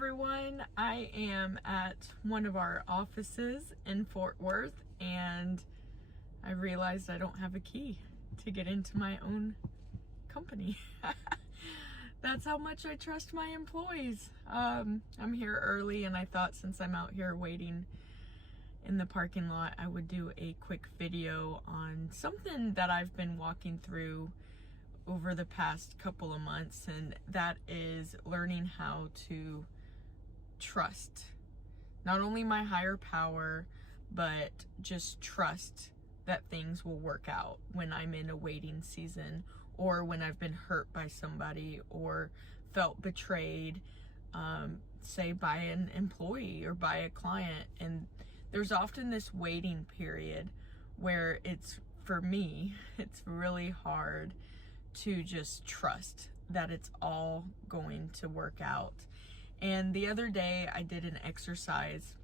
everyone. I am at one of our offices in Fort Worth and I realized I don't have a key to get into my own company. That's how much I trust my employees. I'm here early and I thought since I'm out here waiting in the parking lot, I would do a quick video on something that I've been walking through over the past couple of months, and that is learning how to trust not only my higher power, but just trust that things will work out when I'm in a waiting season, or when I've been hurt by somebody or felt betrayed, say by an employee or by a client. And there's often this waiting period where for me, it's really hard to just trust that it's all going to work out. And the other day I did an exercise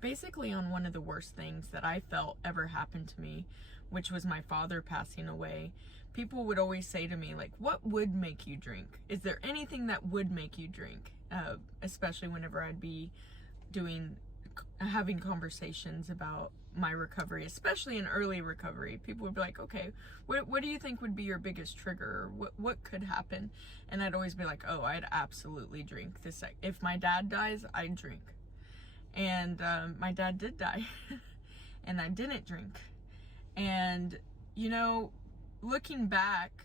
basically on one of the worst things that I felt ever happened to me, which was my father passing away. People would always say to me, like, what would make you drink? Is there anything that would make you drink? Especially whenever I'd be having conversations about my recovery, especially in early recovery. People would be like, okay, what do you think would be your biggest trigger? What could happen? And I'd always be like, oh, I'd absolutely drink this. If my dad dies, I'd drink. And my dad did die and I didn't drink. And, you know, looking back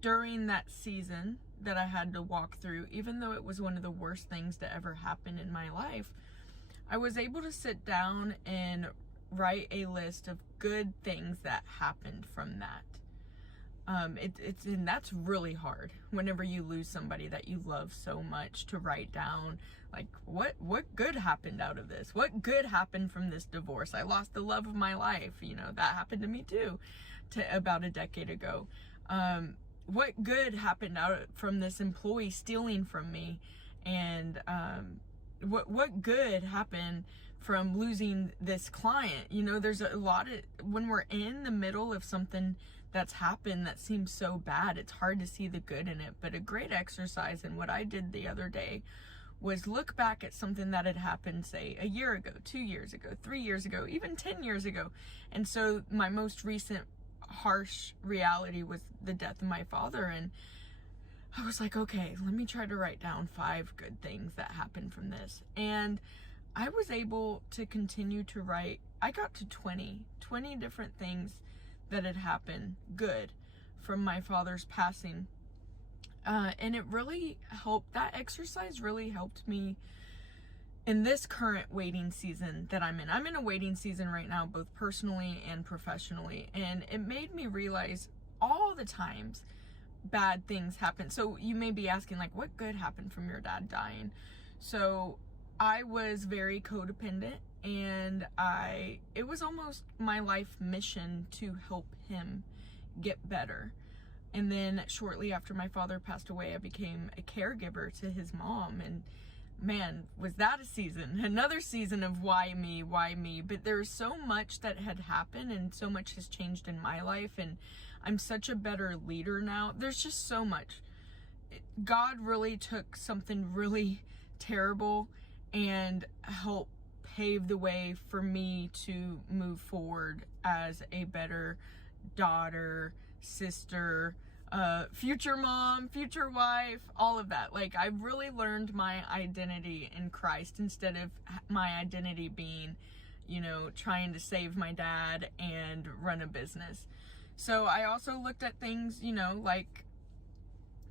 during that season that I had to walk through, even though it was one of the worst things to ever happen in my life, I was able to sit down and write a list of good things that happened from that. And that's really hard whenever you lose somebody that you love so much, to write down, like, what good happened out of this? What good happened from this divorce? I lost the love of my life. You know, that happened to me too, about a decade ago. What good happened out from this employee stealing from me? And, what good happened from losing this client? You know, there's a lot of, when we're in the middle of something that's happened that seems so bad, it's hard to see the good in it. But a great exercise, and what I did the other day, was look back at something that had happened, say, a year ago, 2 years ago, 3 years ago, even 10 years ago. And so my most recent harsh reality was the death of my father. And I was like, okay, let me try to write down 5 good things that happened from this. And I was able to continue to write. I got to 20 different things that had happened good from my father's passing. And it really helped. That exercise really helped me in this current waiting season that I'm in. I'm in a waiting season right now, both personally and professionally. And it made me realize all the times bad things happen. So you may be asking, like, what good happened from your dad dying? So I was very codependent, and it was almost my life mission to help him get better. And then shortly after my father passed away, I became a caregiver to his mom. And man, was that a season, another season of why me? But there's so much that had happened, and so much has changed in my life, and I'm such a better leader now. There's just so much. God really took something really terrible and helped pave the way for me to move forward as a better daughter, sister, future mom, future wife, all of that. Like, I've really learned my identity in Christ, instead of my identity being, you know, trying to save my dad and run a business. So I also looked at things, you know, like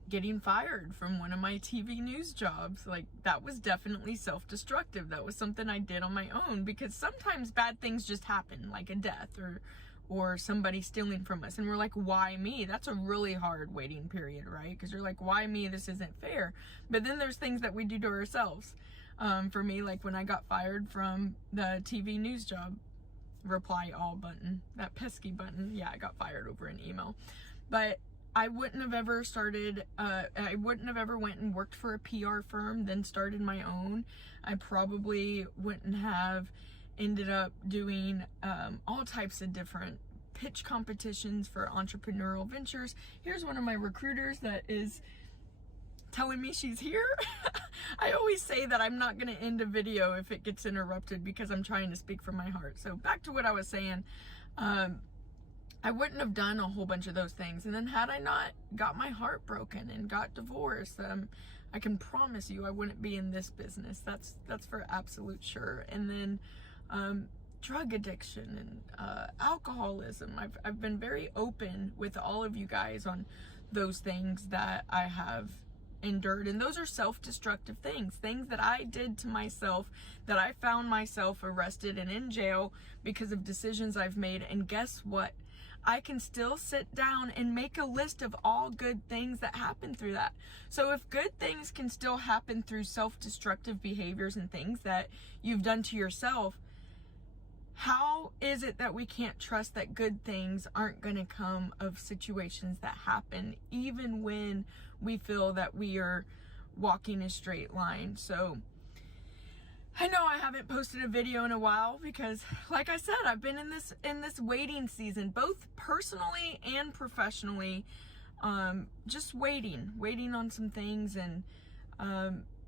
getting fired from one of my TV news jobs. Like, that was definitely self-destructive. That was something I did on my own, because sometimes bad things just happen, like a death or somebody stealing from us, and we're like, why me? That's a really hard waiting period, right? Because you're like, why me? This isn't fair. But then there's things that we do to ourselves. For me, like when I got fired from the TV news job, reply all button, that pesky button. Yeah, I got fired over an email. But I wouldn't have ever went and worked for a PR firm, then started my own. I probably wouldn't have ended up doing all types of different pitch competitions for entrepreneurial ventures. Here's one of my recruiters that is telling me she's here. I always say that I'm not going to end a video if it gets interrupted because I'm trying to speak from my heart. So back to what I was saying. I wouldn't have done a whole bunch of those things. And then had I not got my heart broken and got divorced, I can promise you I wouldn't be in this business. That's for absolute sure. And then drug addiction and alcoholism. I've been very open with all of you guys on those things that I have endured, and those are self-destructive things that I did to myself, that I found myself arrested and in jail because of decisions I've made. And guess what? I can still sit down and make a list of all good things that happened through that. So if good things can still happen through self-destructive behaviors and things that you've done to yourself, how is it that we can't trust that good things aren't going to come of situations that happen, even when we feel that we are walking a straight line? So I know I haven't posted a video in a while because, like I said, I've been in this waiting season, both personally and professionally, just waiting on some things. And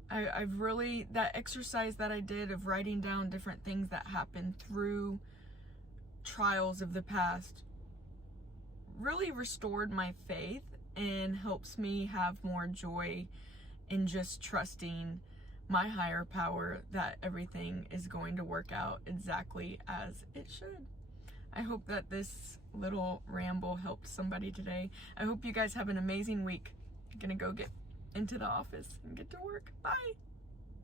I've really, that exercise that I did of writing down different things that happened through trials of the past really restored my faith and helps me have more joy in just trusting my higher power that everything is going to work out exactly as it should. I hope that this little ramble helped somebody today. I hope you guys have an amazing week. I'm gonna go get into the office and get to work. Bye.